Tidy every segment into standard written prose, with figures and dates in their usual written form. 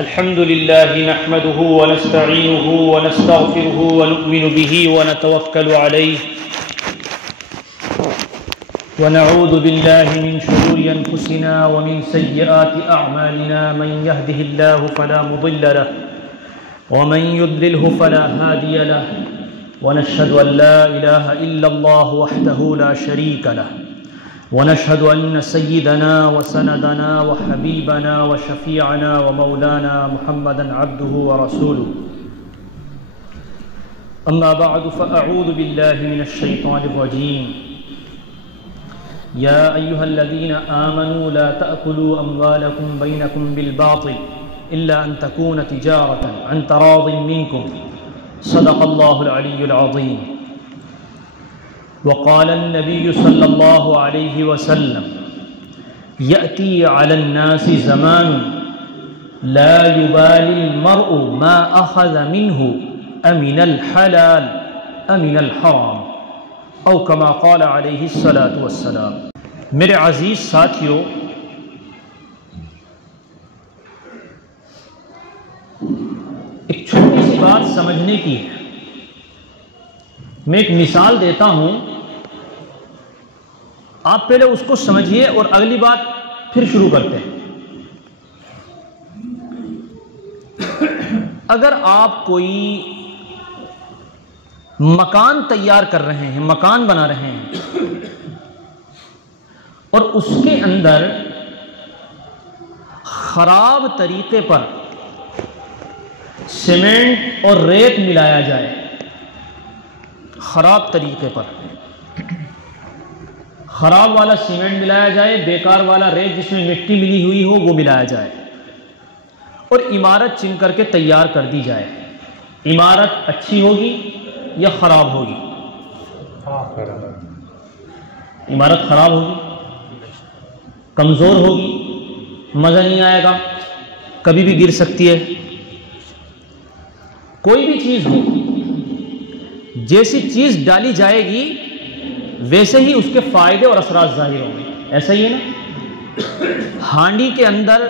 الحمد لله نحمده ونستعينه ونستغفره ونؤمن به ونتوكل عليه ونعوذ بالله من شرور أنفسنا ومن سيئات أعمالنا من يهده الله فلا مضل له ومن يضلله فلا هادي له ونشهد أن لا إله إلا الله وحده لا شريك له ونشهد أن سيدنا وسندنا وحبيبنا وشفيعنا ومولانا محمدا عبده ورسوله أما بعد فأعوذ بالله من الشيطان الرجيم يا أيها الذين آمنوا لا تأكلوا أموالكم بينكم بالباطل إلا أن تكون تجارة عن تراض منكم صدق الله العلي العظيم وقال النبي صلى الله عليه وسلم يأتي على الناس زمان لا يبالي المرء ما أخذ منه أمن الحلال أمن الحرام او كما قال علیہ الصلاۃ والسلام۔ میرے عزیز ساتھیوں، ایک چھوٹی سی بات سمجھنے کی ہے۔ میں ایک مثال دیتا ہوں، آپ پہلے اس کو سمجھیے اور اگلی بات پھر شروع کرتے ہیں۔ اگر آپ کوئی مکان تیار کر رہے ہیں، مکان بنا رہے ہیں، اور اس کے اندر خراب طریقے پر سیمنٹ اور ریت ملایا جائے، خراب طریقے پر خراب والا سیمنٹ ملایا جائے، بیکار والا ریت جس میں مٹی ملی ہوئی ہو وہ ملایا جائے، اور عمارت چن کر کے تیار کر دی جائے، عمارت اچھی ہوگی یا خراب ہوگی؟ عمارت خراب ہوگی، کمزور ہوگی، مزہ نہیں آئے گا، کبھی بھی گر سکتی ہے۔ کوئی بھی چیز ہو، جیسی چیز ڈالی جائے گی ویسے ہی اس کے فائدے اور اثرات ظاہر ہوں گے، ایسا ہی ہے نا؟ ہانڈی کے اندر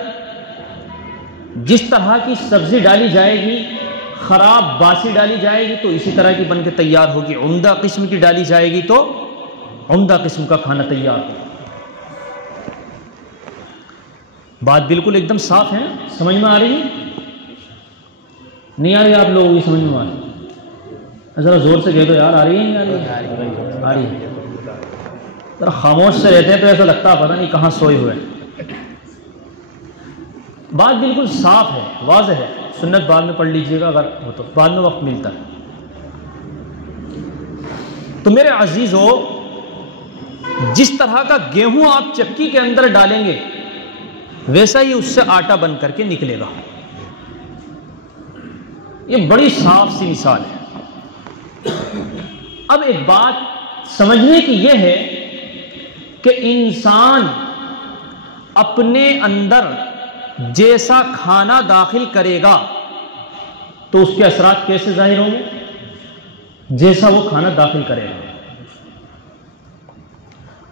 جس طرح کی سبزی ڈالی جائے گی، خراب باسی ڈالی جائے گی تو اسی طرح کی بن کے تیار ہوگی، عمدہ قسم کی ڈالی جائے گی تو عمدہ قسم کا کھانا تیار ہوگا۔ بات بالکل ایک دم صاف ہے، سمجھ میں آ رہی ہے؟ نہیں آ رہی آپ لوگوں کی سمجھ میں آ رہی؟ ذرا زور سے کہہ دو یار، آ رہی ہے نہیں آ رہی؟ آ رہی ہے۔ ذرا خاموش سے رہتے ہیں تو ایسا لگتا ہے پتہ نہیں کہاں سوئے ہوئے۔ بات بالکل صاف ہے، واضح ہے، سنت بعد میں پڑھ لیجئے گا اگر ہو تو، بعد میں وقت ملتا ہے۔ تو میرے عزیزو، جس طرح کا گیہوں آپ چکی کے اندر ڈالیں گے ویسا ہی اس سے آٹا بن کر کے نکلے گا۔ یہ بڑی صاف سی مثال ہے۔ اب ایک بات سمجھنے کی یہ ہے کہ انسان اپنے اندر جیسا کھانا داخل کرے گا تو اس کے اثرات کیسے ظاہر ہوں گے؟ جیسا وہ کھانا داخل کرے گا۔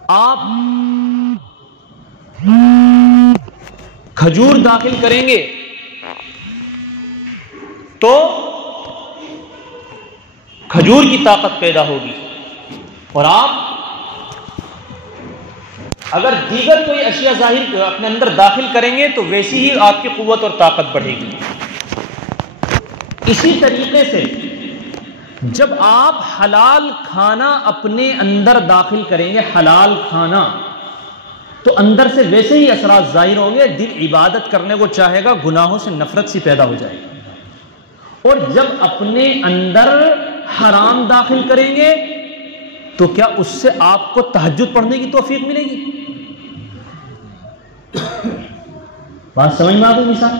آپ کھجور داخل کریں گے تو کھجور کی طاقت پیدا ہوگی، اور آپ اگر دیگر کوئی اشیاء ظاہر اپنے اندر داخل کریں گے تو ویسی ہی آپ کی قوت اور طاقت بڑھے گی۔ اسی طریقے سے جب آپ حلال کھانا اپنے اندر داخل کریں گے، حلال کھانا، تو اندر سے ویسے ہی اثرات ظاہر ہوں گے، دل عبادت کرنے کو چاہے گا، گناہوں سے نفرت سی پیدا ہو جائے گی۔ اور جب اپنے اندر حرام داخل کریں گے تو کیا اس سے آپ کو تہجد پڑھنے کی توفیق ملے گی؟ بات سمجھ میں آ گئی مثال؟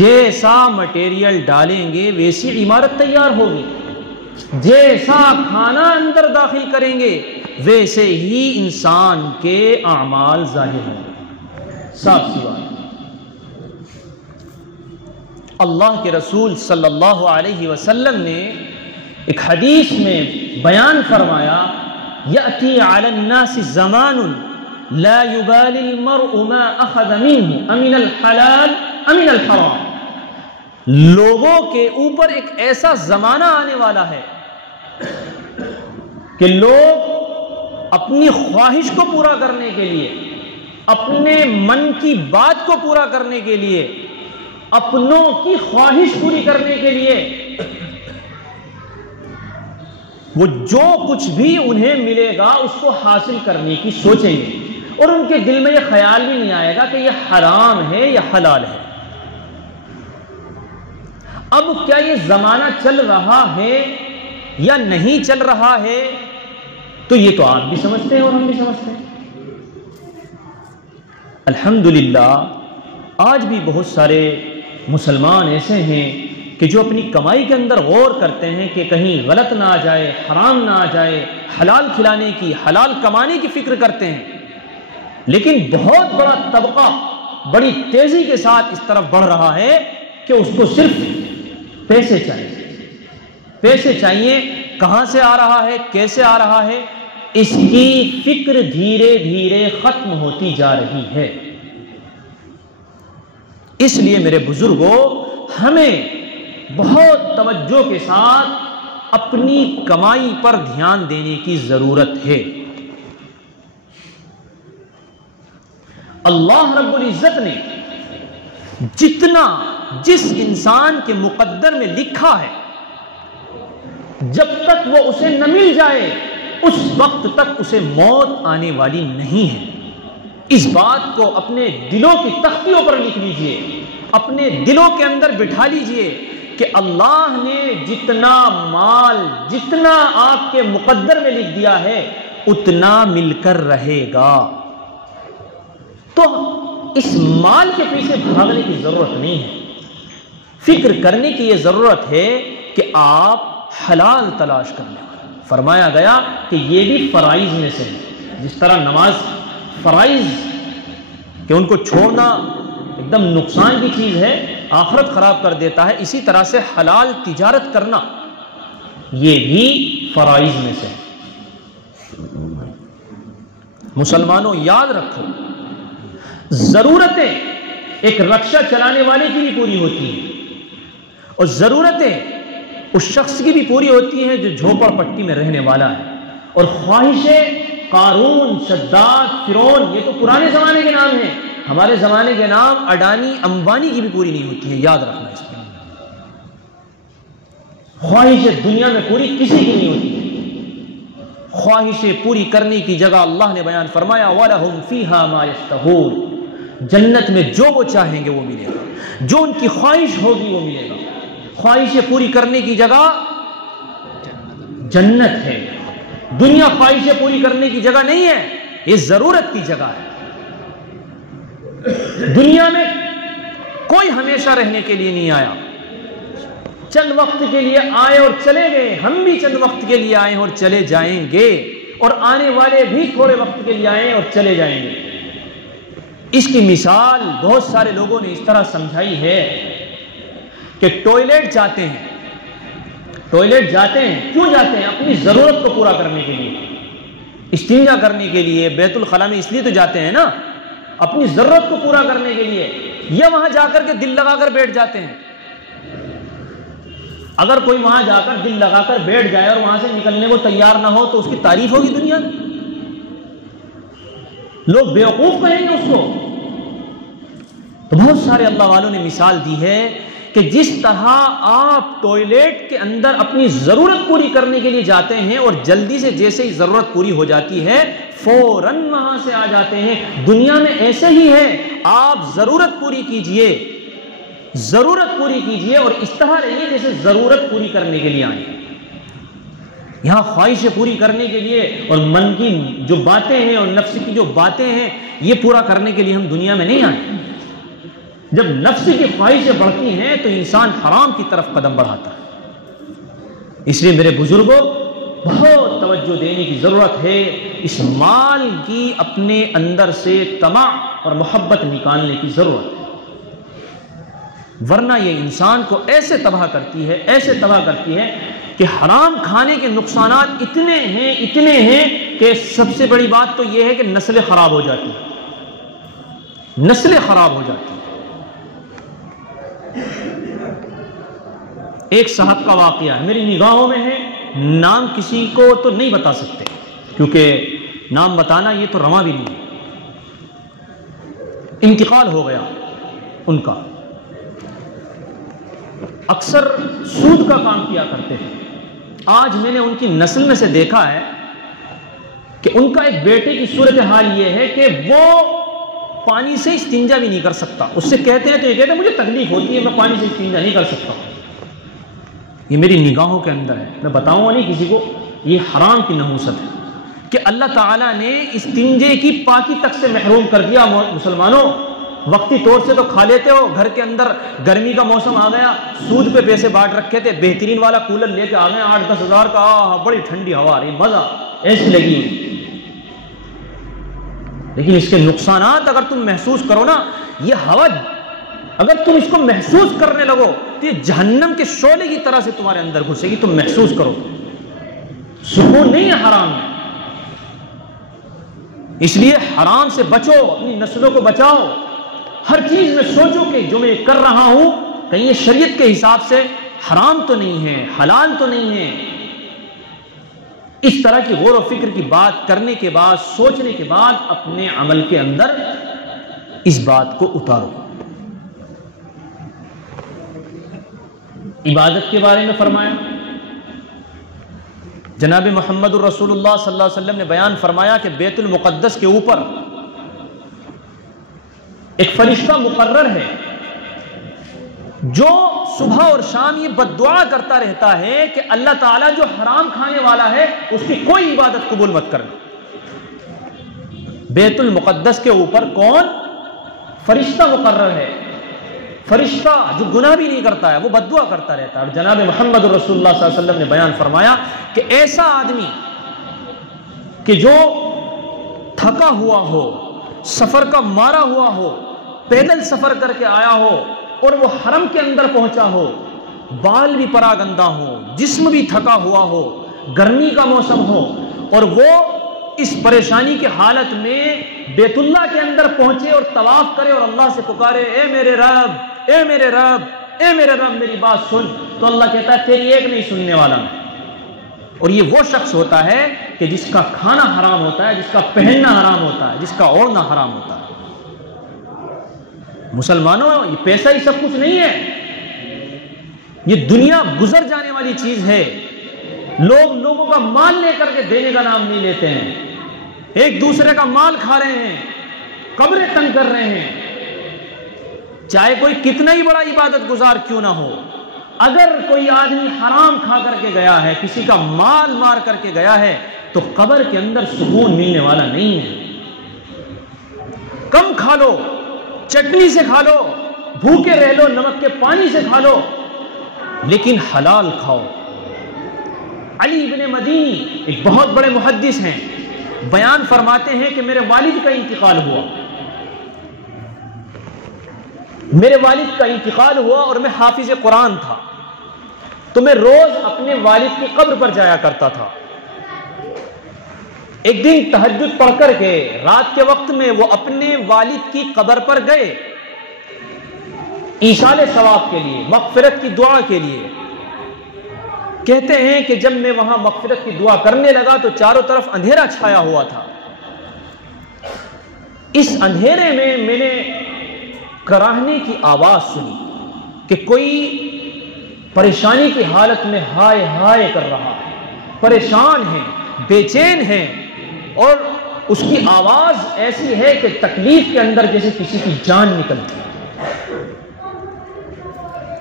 جیسا مٹیریل ڈالیں گے ویسی عمارت تیار ہوگی، جیسا کھانا اندر داخل کریں گے ویسے ہی انسان کے اعمال ظاہر ہوں گے۔ صاف سی بات۔ اللہ کے رسول صلی اللہ علیہ وسلم نے ایک حدیث میں بیان فرمایا، یأتی علی الناس زمان لا يبالي المرء ما أخذ منه أمن الحلال امن الحرام. لوگوں کے اوپر ایک ایسا زمانہ آنے والا ہے کہ لوگ اپنی خواہش کو پورا کرنے کے لیے، اپنے من کی بات کو پورا کرنے کے لیے، اپنوں کی خواہش پوری کرنے کے لیے وہ جو کچھ بھی انہیں ملے گا اس کو حاصل کرنے کی سوچیں گے، اور ان کے دل میں یہ خیال بھی نہیں آئے گا کہ یہ حرام ہے یا حلال ہے. اب کیا یہ زمانہ چل رہا ہے یا نہیں چل رہا ہے، تو یہ تو آپ بھی سمجھتے ہیں اور ہم بھی سمجھتے ہیں. الحمدللہ آج بھی بہت سارے مسلمان ایسے ہیں کہ جو اپنی کمائی کے اندر غور کرتے ہیں کہ کہیں غلط نہ آ جائے، حرام نہ آ جائے، حلال کھلانے کی، حلال کمانے کی فکر کرتے ہیں. لیکن بہت بڑا طبقہ بڑی تیزی کے ساتھ اس طرف بڑھ رہا ہے کہ اس کو صرف پیسے چاہیے. پیسے چاہیے. کہاں سے آ رہا ہے، کیسے آ رہا ہے، اس کی فکر دھیرے دھیرے ختم ہوتی جا رہی ہے. اس لیے میرے بزرگوں، ہمیں بہت توجہ کے ساتھ اپنی کمائی پر دھیان دینے کی ضرورت ہے. اللہ رب العزت نے جتنا جس انسان کے مقدر میں لکھا ہے، جب تک وہ اسے نہ مل جائے اس وقت تک اسے موت آنے والی نہیں ہے. اس بات کو اپنے دلوں کی تختیوں پر لکھ لیجئے، اپنے دلوں کے اندر بٹھا لیجئے کہ اللہ نے جتنا مال، جتنا آپ کے مقدر میں لکھ دیا ہے اتنا مل کر رہے گا. تو اس مال کے پیچھے بھاگنے کی ضرورت نہیں ہے. فکر کرنے کی یہ ضرورت ہے کہ آپ حلال تلاش کر لیں. فرمایا گیا کہ یہ بھی فرائض میں سے ہے. جس طرح نماز فرائض کہ ان کو چھوڑنا ایک دم نقصان کی چیز ہے، آخرت خراب کر دیتا ہے، اسی طرح سے حلال تجارت کرنا یہ بھی فرائض میں سے ہے. مسلمانوں یاد رکھو، ضرورتیں ایک رکشہ چلانے والے کی بھی پوری ہوتی ہیں، اور ضرورتیں اس شخص کی بھی پوری ہوتی ہیں جو جھوپڑ پٹی میں رہنے والا ہے. اور خواہشیں قارون، شداد، فرعون، یہ تو پرانے زمانے کے نام ہیں. ہمارے زمانے کے نام اڈانی، امبانی کی بھی پوری نہیں ہوتی ہیں. یاد رکھنا اس میں. خواہشیں دنیا میں پوری کسی کی نہیں ہوتی. خواہشیں پوری کرنے کی جگہ اللہ نے بیان فرمایا وَلَهُمْ فِيهَا مَا يَشْتَهُونَ. جنت میں جو وہ چاہیں گے وہ ملے گا، جو ان کی خواہش ہوگی وہ ملے گا. خواہشیں پوری کرنے کی جگہ جنت ہے. دنیا خواہشیں پوری کرنے کی جگہ نہیں ہے، یہ ضرورت کی جگہ ہے. دنیا میں کوئی ہمیشہ رہنے کے لیے نہیں آیا. چند وقت کے لیے آئے اور چلے گئے. ہم بھی چند وقت کے لیے آئے اور چلے جائیں گے، اور آنے والے بھی تھوڑے وقت کے لیے آئے اور چلے جائیں گے. اس کی مثال بہت سارے لوگوں نے اس طرح سمجھائی ہے کہ ٹوائلٹ جاتے ہیں. ٹوائلٹ جاتے ہیں، کیوں جاتے ہیں؟ اپنی ضرورت کو پورا کرنے کے لیے، استنجا کرنے کے لیے. بیت الخلا میں اس لیے تو جاتے ہیں نا، اپنی ضرورت کو پورا کرنے کے لیے. یا وہاں جا کر کے دل لگا کر بیٹھ جاتے ہیں. اگر کوئی وہاں جا کر دل لگا کر بیٹھ جائے اور وہاں سے نکلنے کو تیار نہ ہو تو اس کی تعریف ہوگی دنیا میں. لوگ بیوقوف کہیں گے اس کو. تو بہت سارے اللہ والوں نے مثال دی ہے کہ جس طرح آپ ٹوائلٹ کے اندر اپنی ضرورت پوری کرنے کے لیے جاتے ہیں اور جلدی سے جیسے ہی ضرورت پوری ہو جاتی ہے فوراً وہاں سے آ جاتے ہیں، دنیا میں ایسے ہی ہے. آپ ضرورت پوری کیجئے، ضرورت پوری کیجئے، اور اس طرح رہیے جیسے ضرورت پوری کرنے کے لیے آئیں. یہاں خواہشیں پوری کرنے کے لیے اور من کی جو باتیں ہیں اور نفس کی جو باتیں ہیں یہ پورا کرنے کے لیے ہم دنیا میں نہیں آئے. جب نفس کی خواہشیں بڑھتی ہیں تو انسان حرام کی طرف قدم بڑھاتا ہے. اس لیے میرے بزرگوں بہت توجہ دینے کی ضرورت ہے. اس مال کی اپنے اندر سے طمع اور محبت نکالنے کی ضرورت ہے، ورنہ یہ انسان کو ایسے تباہ کرتی ہے، ایسے تباہ کرتی ہے کہ حرام کھانے کے نقصانات اتنے ہیں کہ سب سے بڑی بات تو یہ ہے کہ نسلیں خراب ہو جاتی ہیں. نسلیں خراب ہو جاتی ہیں. ایک صاحب کا واقعہ ہے، میری نگاہوں میں ہے، نام کسی کو تو نہیں بتا سکتے کیونکہ نام بتانا یہ تو رواں بھی نہیں ہے۔ انتقال ہو گیا ان کا، اکثر سود کا کام کیا کرتے تھے۔ آج میں نے ان کی نسل میں سے دیکھا ہے کہ ان کا ایک بیٹے کی صورتحال یہ ہے کہ وہ پانی سے استنجا بھی نہیں کر سکتا۔ اس سے کہتے ہیں تو یہ کہتے ہیں مجھے تکلیف ہوتی ہے، میں پانی سے استنجا نہیں کر سکتا۔ یہ میری نگاہوں کے اندر ہے، میں بتاؤں گا نہیں کسی کو، یہ حرام کی نحوست ہے کہ اللہ تعالیٰ نے استنجے کی پاکی تک سے محروم کر دیا۔ مسلمانوں وقتی طور سے تو کھا لیتے ہو، گھر کے اندر گرمی کا موسم آ گیا، سود پہ پیسے بانٹ رکھے تھے، بہترین والا کولر لے کے آ گئے 8-10 ہزار کا، بڑی ٹھنڈی ہوا آ رہی، مزہ ایسی لگی۔ لیکن اس کے نقصانات اگر تم محسوس کرو نا، یہ ہوا اگر تم اس کو محسوس کرنے لگو تو یہ جہنم کے شعلے کی طرح سے تمہارے اندر گھسے گی، تم محسوس کرو، سکون نہیں ہے حرام میں۔ اس لیے حرام سے بچو، اپنی نسلوں کو بچاؤ، ہر چیز میں سوچو کہ جو میں کر رہا ہوں کہیں یہ شریعت کے حساب سے حرام تو نہیں ہے، حلال تو نہیں ہے۔ اس طرح کی غور و فکر کی بات کرنے کے بعد، سوچنے کے بعد اپنے عمل کے اندر اس بات کو اتارو۔ عبادت کے بارے میں فرمایا، جناب محمد الرسول اللہ صلی اللہ علیہ وسلم نے بیان فرمایا کہ بیت المقدس کے اوپر ایک فرشتہ مقرر ہے جو صبح اور شام یہ بد دعا کرتا رہتا ہے کہ اللہ تعالیٰ جو حرام کھانے والا ہے اس کی کوئی عبادت قبول مت کرنا۔ بیت المقدس کے اوپر کون؟ فرشتہ مقرر ہے، فرشتہ جو گناہ بھی نہیں کرتا ہے، وہ بد دعا کرتا رہتا ہے۔ اور جناب محمد رسول اللہ صلی اللہ علیہ وسلم نے بیان فرمایا کہ ایسا آدمی کہ جو تھکا ہوا ہو، سفر کا مارا ہوا ہو، پیدل سفر کر کے آیا ہو اور وہ حرم کے اندر پہنچا ہو، بال بھی پراگندہ ہو، جسم بھی تھکا ہوا ہو، گرمی کا موسم ہو، اور وہ اس پریشانی کی حالت میں بیت اللہ کے اندر پہنچے اور طواف کرے اور اللہ سے پکارے، اے میرے رب، اے میرے رب، اے میرے رب میری بات سن، تو اللہ کہتا ہے تیری ایک نہیں سننے والا میں۔ اور یہ وہ شخص ہوتا ہے کہ جس کا کھانا حرام ہوتا ہے، جس کا پہننا حرام ہوتا ہے، جس کا اوڑھنا حرام ہوتا ہے۔ مسلمانوں یہ پیسہ ہی سب کچھ نہیں ہے، یہ دنیا گزر جانے والی چیز ہے۔ لوگ لوگوں کا مال لے کر کے دینے کا نام نہیں لیتے ہیں، ایک دوسرے کا مال کھا رہے ہیں، قبریں تنگ کر رہے ہیں۔ چاہے کوئی کتنا ہی بڑا عبادت گزار کیوں نہ ہو، اگر کوئی آدمی حرام کھا کر کے گیا ہے، کسی کا مال مار کر کے گیا ہے، تو قبر کے اندر سکون ملنے والا نہیں ہے۔ کم کھا لو، چٹنی سے کھا لو، بھوکے رہ لو، نمک کے پانی سے کھا لو، لیکن حلال کھاؤ۔ علی ابن مدینی ایک بہت بڑے محدث ہیں، بیان فرماتے ہیں کہ میرے والد کا انتقال ہوا، میرے والد کا انتقال ہوا اور میں حافظ قرآن تھا، تو میں روز اپنے والد کی قبر پر جایا کرتا تھا۔ ایک دن تہجد پڑھ کر کے رات کے وقت میں وہ اپنے والد کی قبر پر گئے ایصال ثواب کے لیے، مغفرت کی دعا کے لیے۔ کہتے ہیں کہ جب میں وہاں مغفرت کی دعا کرنے لگا تو چاروں طرف اندھیرا چھایا ہوا تھا۔ اس اندھیرے میں میں نے کراہنے کی آواز سنی کہ کوئی پریشانی کی حالت میں ہائے ہائے کر رہا ہے، پریشان ہے، بے چین ہے، اور اس کی آواز ایسی ہے کہ تکلیف کے اندر جیسے کسی کی جان نکلتی ہے۔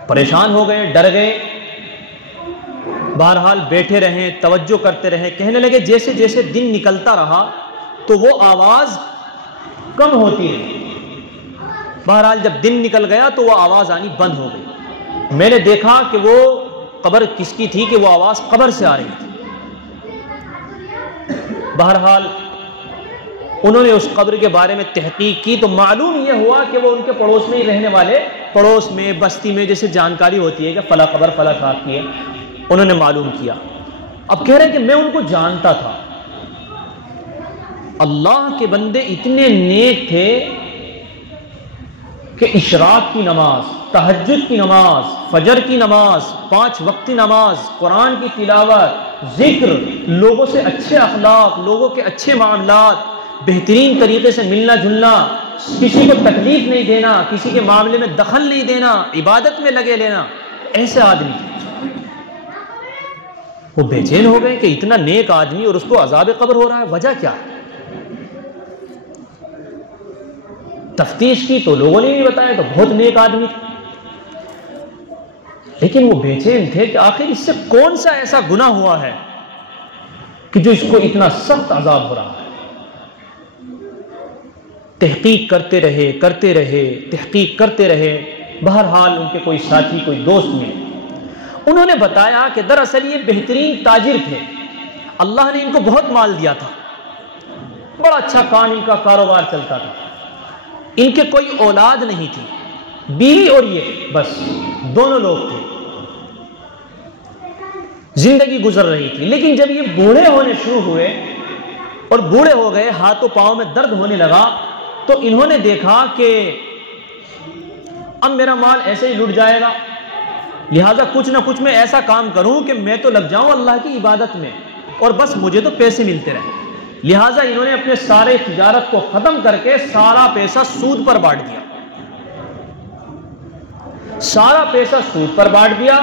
پریشان ہو گئے، ڈر گئے، بہرحال بیٹھے رہے، توجہ کرتے رہے، کہنے لگے جیسے جیسے دن نکلتا رہا تو وہ آواز کم ہوتی رہی۔ بہرحال جب دن نکل گیا تو وہ آواز آنی بند ہو گئی۔ میں نے دیکھا کہ وہ قبر کس کی تھی کہ وہ آواز قبر سے آ رہی تھی۔ بہرحال انہوں نے اس قبر کے بارے میں تحقیق کی تو معلوم یہ ہوا کہ وہ ان کے پڑوس میں ہی رہنے والے، پڑوس میں بستی میں جیسے جانکاری ہوتی ہے کہ فلاں قبر فلاں صاحب کی ہے، انہوں نے معلوم کیا۔ اب کہہ رہے ہیں کہ میں ان کو جانتا تھا، اللہ کے بندے اتنے نیک تھے کہ اشراق کی نماز، تہجد کی نماز، فجر کی نماز، 5 وقتی نماز، قرآن کی تلاوت، ذکر، لوگوں سے اچھے اخلاق، لوگوں کے اچھے معاملات، بہترین طریقے سے ملنا جلنا، کسی کو تکلیف نہیں دینا، کسی کے معاملے میں دخل نہیں دینا، عبادت میں لگے لینا، ایسے آدمی وہ بے چین ہو گئے کہ اتنا نیک آدمی اور اس کو عذاب قبر ہو رہا ہے، وجہ کیا ہے؟ تفتیش کی تو لوگوں نے بھی بتایا تو بہت نیک آدمی تھے، لیکن وہ بے چین تھے کہ آخر اس سے کون سا ایسا گناہ ہوا ہے کہ جو اس کو اتنا سخت عذاب ہو رہا ہے۔ تحقیق کرتے رہے، تحقیق کرتے رہے، بہرحال ان کے کوئی ساتھی، کوئی دوست ملے، انہوں نے بتایا کہ دراصل یہ بہترین تاجر تھے، اللہ نے ان کو بہت مال دیا تھا، بڑا اچھا کام، ان کا کاروبار چلتا تھا، ان کے کوئی اولاد نہیں تھی، بیوی اور یہ بس دونوں لوگ تھے، زندگی گزر رہی تھی۔ لیکن جب یہ بوڑھے ہونے شروع ہوئے اور بوڑھے ہو گئے، ہاتھوں پاؤں میں درد ہونے لگا، تو انہوں نے دیکھا کہ اب میرا مال ایسے ہی لٹ جائے گا، لہٰذا کچھ نہ کچھ میں ایسا کام کروں کہ میں تو لگ جاؤں اللہ کی عبادت میں اور بس مجھے تو پیسے ملتے رہے۔ لہٰذا انہوں نے اپنے سارے تجارت کو ختم کر کے سارا پیسہ سود پر بانٹ دیا، سارا پیسہ سود پر بانٹ دیا،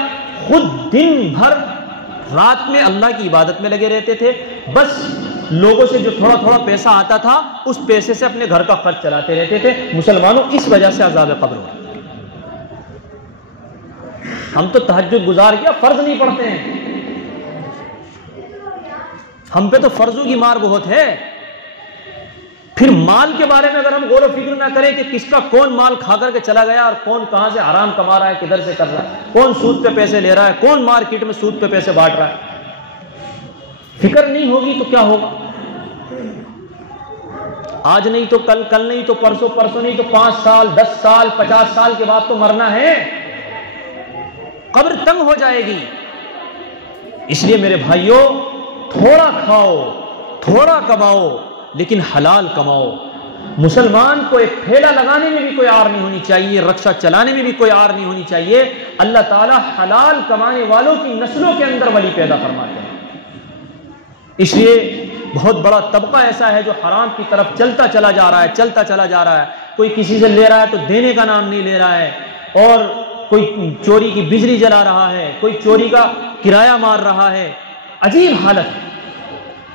خود دن بھر رات میں اللہ کی عبادت میں لگے رہتے تھے، بس لوگوں سے جو تھوڑا تھوڑا پیسہ آتا تھا اس پیسے سے اپنے گھر کا خرچ چلاتے رہتے تھے۔ مسلمانوں، اس وجہ سے عذاب قبر ہوا۔ ہم تو تہجد گزار کیا، فرض نہیں پڑھتے ہیں، ہم پہ تو فرضوں کی مار بہت ہے۔ پھر مال کے بارے میں اگر ہم غور و فکر نہ کریں کہ کس کا کون مال کھا کر کے چلا گیا اور کون کہاں سے حرام کما رہا ہے، کدھر سے کر رہا ہے، کون سود پہ پیسے لے رہا ہے، کون مارکیٹ میں سود پہ پیسے بانٹ رہا ہے، فکر نہیں ہوگی تو کیا ہوگا؟ آج نہیں تو کل، کل نہیں تو پرسوں، پرسوں نہیں تو 5 سال، 10 سال، 50 سال کے بعد تو مرنا ہے، قبر تنگ ہو جائے گی۔ اس لیے میرے بھائیوں، تھوڑا کھاؤ، تھوڑا کماؤ، لیکن حلال کماؤ۔ مسلمان کو ایک پھیلا لگانے میں بھی کوئی آر نہیں ہونی چاہیے، رکشہ چلانے میں بھی کوئی آر نہیں ہونی چاہیے۔ اللہ تعالیٰ حلال کمانے والوں کی نسلوں کے اندر ولی پیدا فرماتے ہیں۔ اس لیے بہت بڑا طبقہ ایسا ہے جو حرام کی طرف چلتا چلا جا رہا ہے، چلتا چلا جا رہا ہے۔ کوئی کسی سے لے رہا ہے تو دینے کا نام نہیں لے رہا ہے، اور کوئی چوری کی بجلی جلا رہا ہے، کوئی چوری کا کرایہ مار رہا ہے، عجیب حالت ہے۔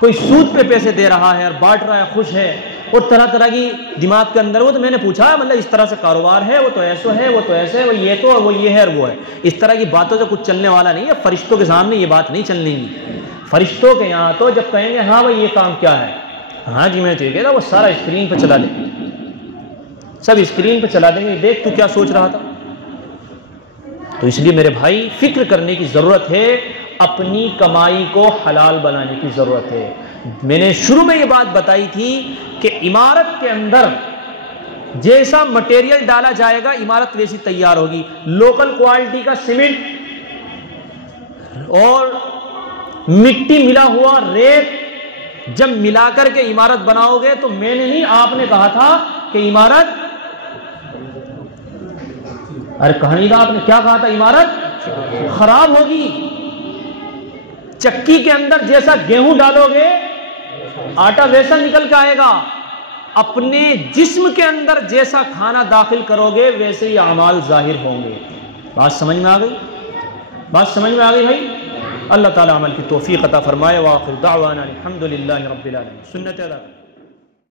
کوئی سود پہ پیسے دے رہا ہے اور بانٹ رہا ہے، خوش ہے، اور طرح طرح کی دماغ کے اندر۔ وہ تو میں نے پوچھا، مطلب اس طرح سے کاروبار ہے، وہ تو ایسا ہے، وہ تو ایسے ہے، وہ یہ تو، اور وہ یہ ہے اور وہ ہے۔ اس طرح کی باتوں سے کچھ چلنے والا نہیں ہے۔ فرشتوں کے سامنے یہ بات نہیں چلنے گی۔ فرشتوں کے یہاں تو جب کہیں گے ہاں بھائی یہ کام کیا ہے، ہاں جی میں تو یہ کہہ رہا، وہ سارا اسکرین پہ چلا دیں گے، سب اسکرین پہ چلا دیں گے، دیکھ تو کیا سوچ رہا تھا۔ تو اس لیے میرے بھائی، فکر کرنے کی ضرورت ہے، اپنی کمائی کو حلال بنانے کی ضرورت ہے۔ میں نے شروع میں یہ بات بتائی تھی کہ عمارت کے اندر جیسا مٹیریل ڈالا جائے گا عمارت ویسی تیار ہوگی۔ لوکل کوالٹی کا سیمنٹ اور مٹی ملا ہوا ریت جب ملا کر کے عمارت بناؤ گے تو میں نے نہیں، آپ نے کہا تھا کہ عمارت، ارے کہانی تھا، آپ نے کیا کہا تھا، عمارت خراب ہوگی۔ چکی کے اندر جیسا گیہوں ڈالو گے آٹا ویسا نکل کے آئے گا، اپنے جسم کے اندر جیسا کھانا داخل کرو گے ویسے ہی اعمال ظاہر ہوں گے۔ بات سمجھ میں آ گئی؟ بات سمجھ میں آ گئی بھائی؟ اللہ تعالیٰ عمل کی توفیق عطا فرمائے۔ وآخر دعوانا الحمدللہ رب العالمین۔ سنت ادا